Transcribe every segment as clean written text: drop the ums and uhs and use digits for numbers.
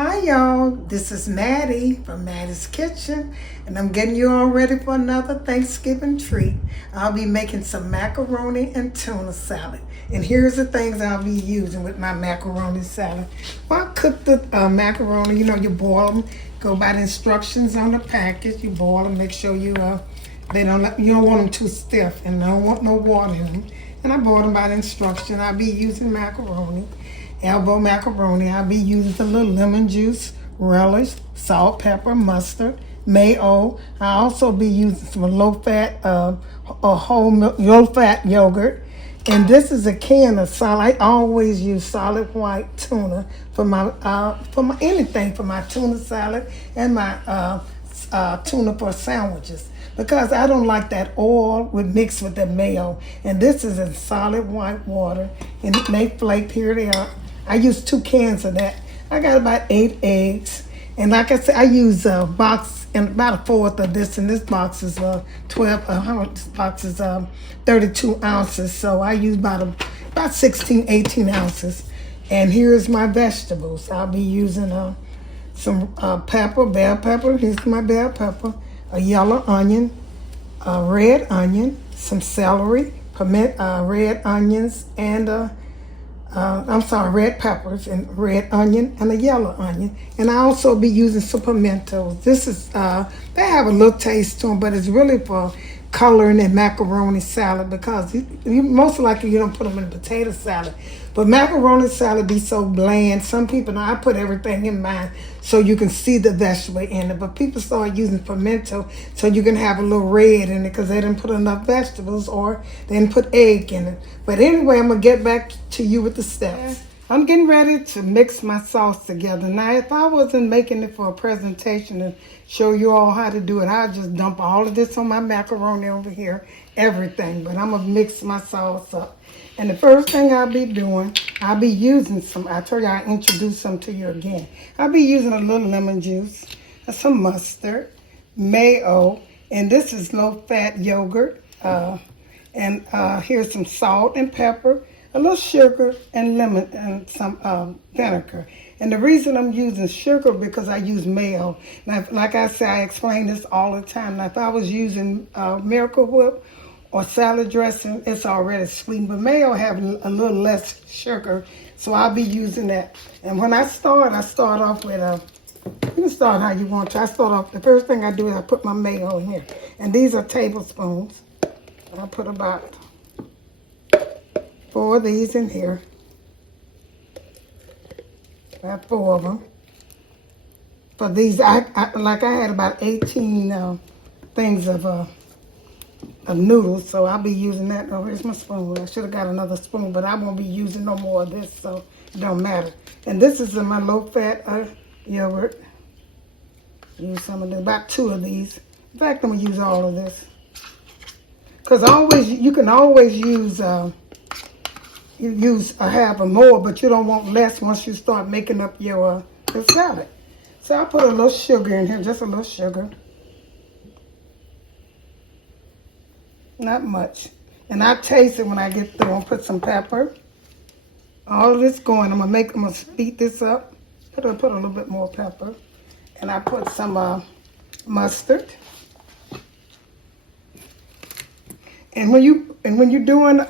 Hi y'all, this is Maddie from Maddie's Kitchen, and I'm getting you all ready for another Thanksgiving treat. I'll be making some macaroni and tuna salad. And here's the things I'll be using with my macaroni salad. Well, I cook the macaroni, you boil them, go by the instructions on the package. You boil them, make sure you don't want them too stiff, and I don't want no water in them. And I boil them by the instruction. I'll be using macaroni. Elbow macaroni, I'll be using a little lemon juice, relish, salt, pepper, mustard, mayo. I'll also be using some low-fat, whole milk, low-fat yogurt. And this is a can of solid. I always use solid white tuna for my anything for my tuna salad and my tuna for sandwiches because I don't like that oil with mixed with the mayo. And this is in solid white water, and it may flake. Here they are. I use 2 cans of that. I got about 8 eggs, and like I said, I use a box and about a fourth of this. And this box is 12. How much? This box is 32 ounces. So I use about 16, 18 ounces. And here's my vegetables. I'll be using some pepper, bell pepper. Here's my bell pepper, a yellow onion, a red onion, some celery, red onions, and red peppers and red onion and a yellow onion. And I also be using some pimentos. This is, they have a little taste to them, but it's really for coloring in macaroni salad because you most likely you don't put them in potato salad. But macaroni salad be so bland. Some people, now I put everything in mine so you can see the vegetable in it. But people start using pimento so you can have a little red in it because they didn't put enough vegetables or they didn't put egg in it. But anyway, I'm going to get back to you with the steps. I'm getting ready to mix my sauce together. Now, if I wasn't making it for a presentation to show you all how to do it, I'd just dump all of this on my macaroni over here, everything. But I'm going to mix my sauce up. And the first thing I'll be doing, I'll be using I told you I'll introduce some to you again. I'll be using a little lemon juice, some mustard, mayo, and this is low-fat yogurt. And here's some salt and pepper, a little sugar and lemon and some vinegar. And the reason I'm using sugar because I use mayo. Now, like I say, I explain this all the time. Now, if I was using Miracle Whip or salad dressing, it's already sweetened. But mayo have a little less sugar, so I'll be using that. And when I start off with you can start how you want to. The first thing I do is I put my mayo in here. And these are tablespoons. I put about 4 of these in here. About 4 of them. For these, I had about 18 things of noodles, so I'll be using that. Oh, here's my spoon. I should have got another spoon, but I won't be using no more of this, so it don't matter. And this is in my low-fat yogurt. Use some of this, about 2 of these. In fact, I'm gonna use all of this. Because you can always use have more, but you don't want less once you start making up your salad. So I'll put a little sugar in here, just a little sugar. Not much. And I taste it when I get through. I'll put some pepper. All of this going. I'm gonna speed this up. Put a little bit more pepper. And I put some mustard. And when you're doing,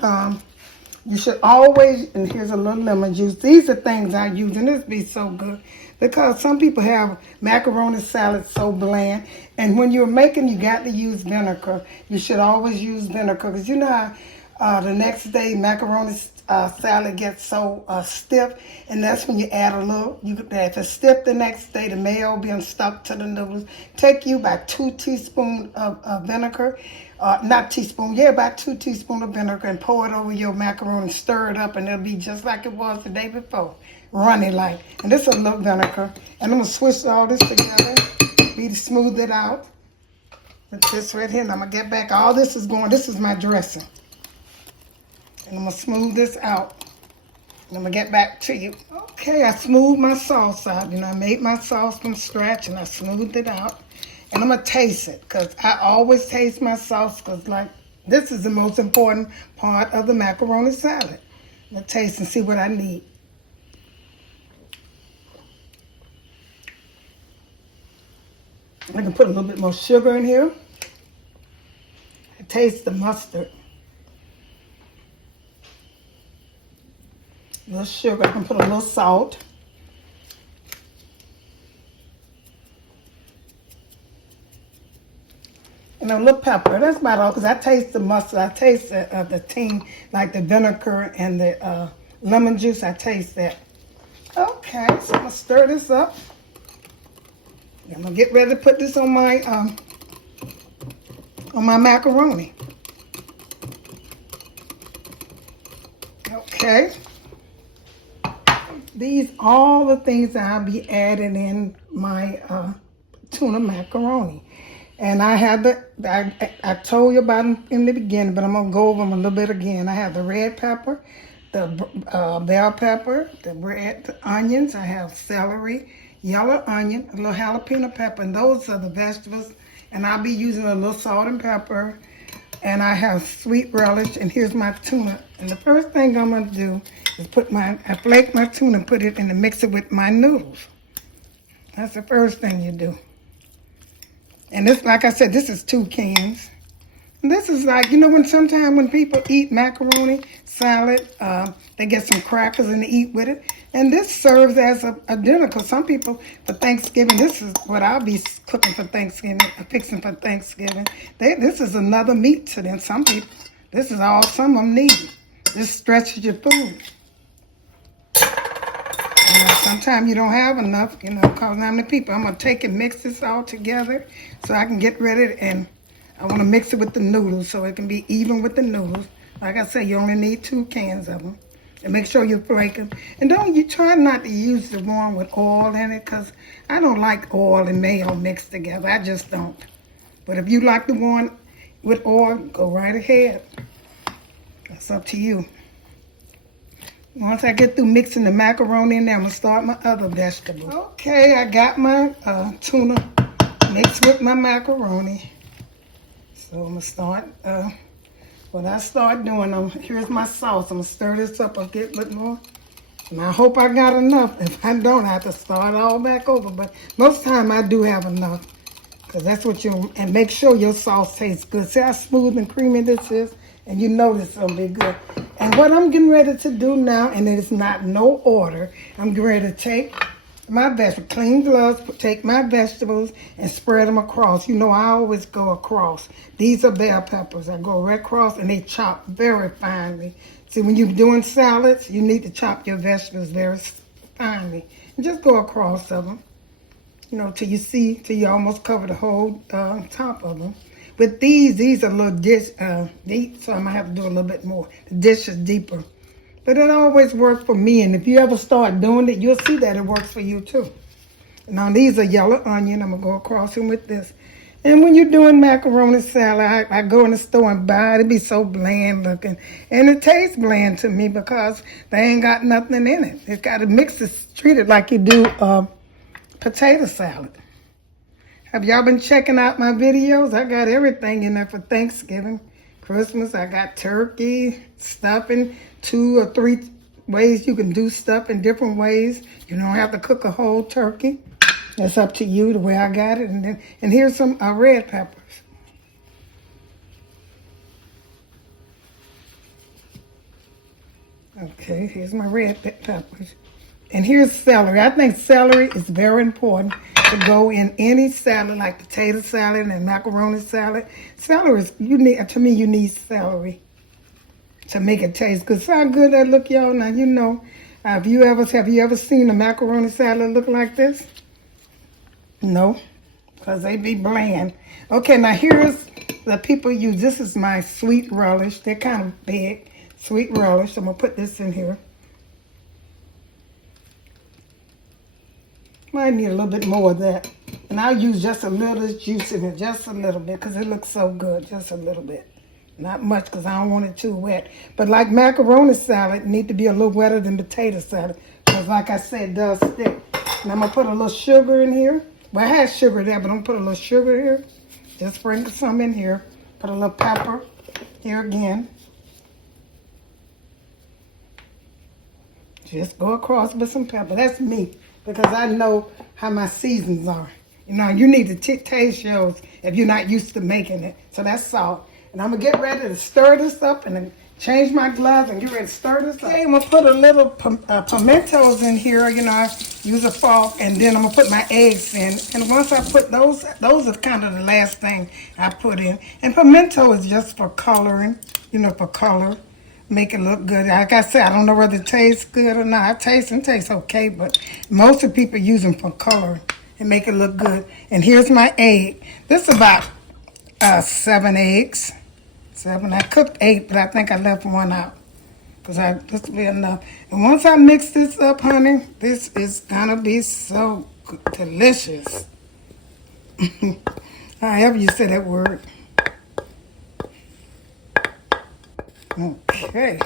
you should always, and here's a little lemon juice. These are things I use, and this be so good because some people have macaroni salad so bland. And when you're making, you got to use vinegar. You should always use vinegar because you know how the next day macaroni salad gets so stiff, and that's when you add a little. If it's stiff the next day, the mayo being stuck to the noodles. Take you about 2 teaspoons of vinegar. Not teaspoon, yeah, about 2 teaspoons of vinegar, and pour it over your macaroni, stir it up, and it'll be just like it was the day before, runny like. And this is a little vinegar, and I'm gonna switch all this together, to smooth it out. With this right here, and I'm gonna get back. All this is going. This is my dressing, and I'm gonna smooth this out. And I'm gonna get back to you. Okay, I smoothed my sauce out. I made my sauce from scratch, and I smoothed it out. And I'm going to taste it because I always taste my sauce because, this is the most important part of the macaroni salad. I'm going to taste and see what I need. I can put a little bit more sugar in here. Taste the mustard. A little sugar. I can put a little salt. And a little pepper. That's about all, because I taste the mustard. I taste the ting, like the vinegar and the lemon juice. I taste that. Okay, so I'm going to stir this up. I'm going to get ready to put this on my macaroni. Okay. These all the things that I'll be adding in my tuna macaroni. And I have I told you about them in the beginning, but I'm going to go over them a little bit again. I have the red pepper, the bell pepper, the onions. I have celery, yellow onion, a little jalapeno pepper, and those are the vegetables. And I'll be using a little salt and pepper. And I have sweet relish, and here's my tuna. And the first thing I'm going to do is I flake my tuna and put it in the mixer with my noodles. That's the first thing you do. And this, like I said, this is 2 cans. And this is like, when sometimes when people eat macaroni salad, they get some crackers and they eat with it. And this serves as a dinner, because some people, for Thanksgiving, this is what I'll be cooking for Thanksgiving, fixing for Thanksgiving. This is another meat to them. Some people, this is all some of them need. This stretches your food. Sometimes you don't have enough, because how many people. I'm going to take and mix this all together so I can get ready, and I want to mix it with the noodles so it can be even with the noodles. Like I said, you only need 2 cans of them. And make sure you flake them. And you try not to use the one with oil in it, because I don't like oil and mayo mixed together. I just don't. But if you like the one with oil, go right ahead. That's up to you. Once I get through mixing the macaroni in there, I'm going to start my other vegetables. Okay, I got my tuna mixed with my macaroni. So I'm going to start, what I start doing, here's my sauce. I'm going to stir this up a bit more. And I hope I got enough. If I don't, I have to start all back over. But most of the time I do have enough. Because that's what and make sure your sauce tastes good. See how smooth and creamy this is? And you know this will be good. And what I'm getting ready to do now, and it is not no order, I'm getting ready to take my vegetables, clean gloves, take my vegetables and spread them across. I always go across. These are bell peppers. I go right across, and they chop very finely. See, when you're doing salads, you need to chop your vegetables very finely. And just go across of them, till you almost cover the whole top of them. With these are a little deep, so I might have to do a little bit more. The dish is deeper. But it always worked for me, and if you ever start doing it, you'll see that it works for you too. Now these are yellow onion. I'm going to go across them with this. And when you're doing macaroni salad, I go in the store and buy it. It be so bland looking. And it tastes bland to me because they ain't got nothing in it. It's got to mix it, treat it like you do potato salad. Have y'all been checking out my videos? I got everything in there for Thanksgiving, Christmas. I got turkey, stuffing, 2 or 3 ways you can do stuff in different ways. You don't have to cook a whole turkey. That's up to you, the way I got it. And here's some red peppers. Okay, here's my red peppers. And here's celery. I think celery is very important to go in any salad, like potato salad and macaroni salad. Celery is, you need celery to make it taste good. See how good that look, y'all? Now, have you ever seen a macaroni salad look like this? No, because they be bland. Okay, now here's the people use. This is my sweet relish. They're kind of big. Sweet relish. I'm going to put this in here. Might need a little bit more of that. And I'll use just a little juice in it, just a little bit, because it looks so good, just a little bit. Not much, because I don't want it too wet. But like macaroni salad, it need to be a little wetter than potato salad, because like I said, it does stick. And I'm going to put a little sugar in here. Well, I had sugar there, but I'm going to put a little sugar here. Just sprinkle some in here. Put a little pepper here again. Just go across with some pepper. That's me, because I know how my seasons are. You know, you need to taste yours if you're not used to making it. So that's salt. And I'm going to get ready to stir this up and then change my gloves and get ready to stir this up. Okay, I'm going to put a little pimentos in here. You know, I use a fork, and then I'm going to put my eggs in. And once I put those are kind of the last thing I put in. And pimento is just for coloring, you know, for color. Make it look good. Like I said, I don't know whether it tastes good or not. It tastes okay, but most of the people use them for color and make it look good. And here's my egg. This is about 7 eggs. 7. I cooked 8, but I think I left 1 out because this will be enough. And once I mix this up, honey, this is gonna be so good, delicious. However you say that word. Okay.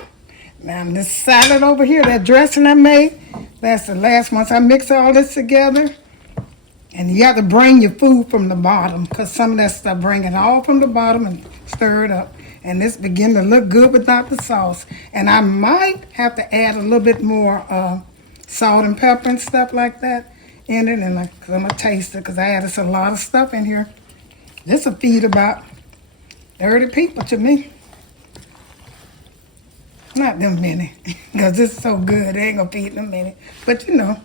Now this salad over here, that dressing I made, that's the last. Once I mix all this together, and you have to bring your food from the bottom because some of that stuff, bring it all from the bottom and stir it up. And this begin to look good without the sauce. And I might have to add a little bit more salt and pepper and stuff like that in it. And cause I'm going to taste it because I added a lot of stuff in here. This will feed about 30 people to me. Not them many, because it's so good. They ain't going to feed them many. But you know,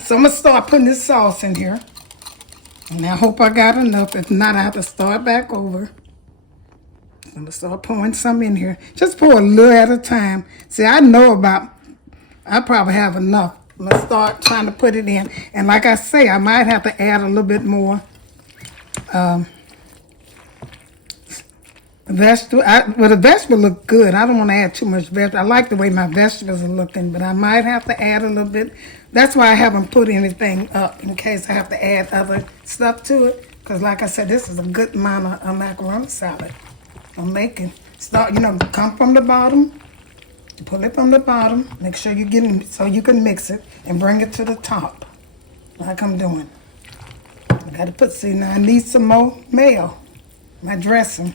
so I'm going to start putting this sauce in here. And I hope I got enough. If not, I have to start back over. I'm going to start pouring some in here. Just pour a little at a time. See, I probably have enough. I'm going to start trying to put it in. And like I say, I might have to add a little bit more vegetable. Well, the vegetable look good. I don't want to add too much vegetable. I like the way my vegetables are looking, but I might have to add a little bit. That's why I haven't put anything up in case I have to add other stuff to it. Because like I said, this is a good amount of macaroni salad I'm making. Start, you know, come from the bottom, pull it from the bottom, make sure you get it so you can mix it and bring it to the top, like I'm doing. I got to put, see, now I need some more mayo, my dressing.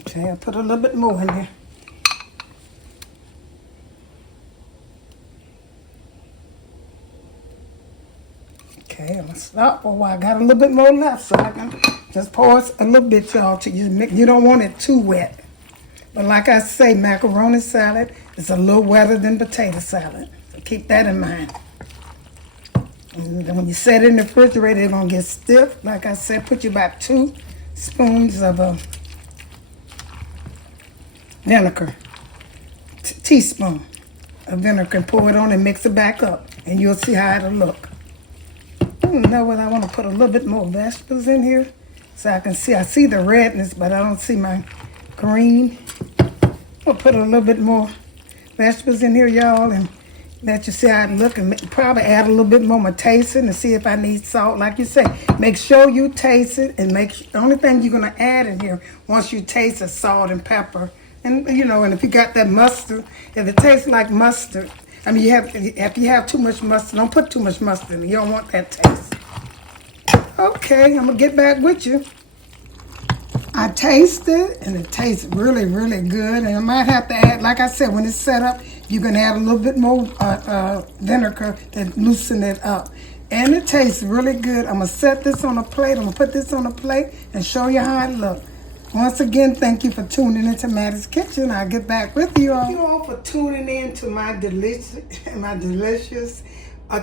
Okay, I put a little bit more in there. Okay, I'm gonna stop for a while. I got a little bit more left, so I can just pour a little bit, y'all, till you mix. You don't want it too wet. But like I say, macaroni salad is a little wetter than potato salad. So keep that in mind. And then when you set it in the refrigerator, it's gonna get stiff. Like I said, put you about 2 spoons of vinegar, teaspoon of vinegar, and pour it on and mix it back up, and you'll see how it'll look. I don't know whether I want to put a little bit more vegetables in here so I can see. I see the redness, but I don't see my green. I'll put a little bit more vegetables in here, y'all, and let you see how it look, and probably add a little bit more. I'm tasting to see if I need salt. Like you say, make sure you taste it, and the only thing you're going to add in here once you taste is salt and pepper. And, you know, and if you got that mustard, if it tastes like mustard, I mean, if you have too much mustard, don't put too much mustard in it. You don't want that taste. Okay, I'm going to get back with you. I taste it, and it tastes really, really good. And I might have to add, like I said, when it's set up, you can add a little bit more vinegar to loosen it up. And it tastes really good. I'm going to set this on a plate. I'm going to put this on a plate and show you how it looks. Once again, thank you for tuning into Maddie's Kitchen. I'll get back with you all. Thank you all for tuning in to my delicious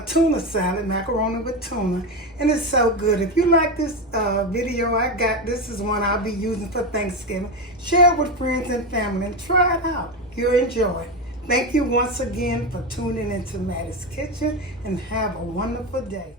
tuna salad, macaroni with tuna. And it's so good. If you like this video I got, this is one I'll be using for Thanksgiving. Share it with friends and family and try it out. You'll enjoy. Thank you once again for tuning into Maddie's Kitchen, and have a wonderful day.